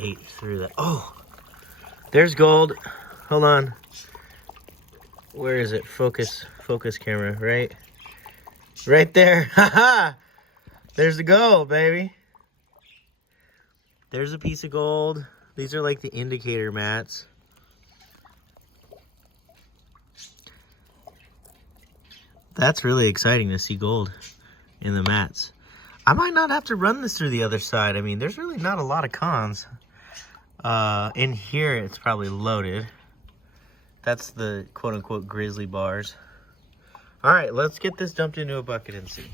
ate through that. Oh, there's gold. Hold on. Where is it? Focus camera, right? Right there. Haha. There's the gold, baby. There's a piece of gold. These are like the indicator mats. That's really exciting to see gold in the mats. I might not have to run this through the other side. I mean, there's really not a lot of cons. In here, it's probably loaded. That's the quote-unquote grizzly bars. All right, let's get this dumped into a bucket and see.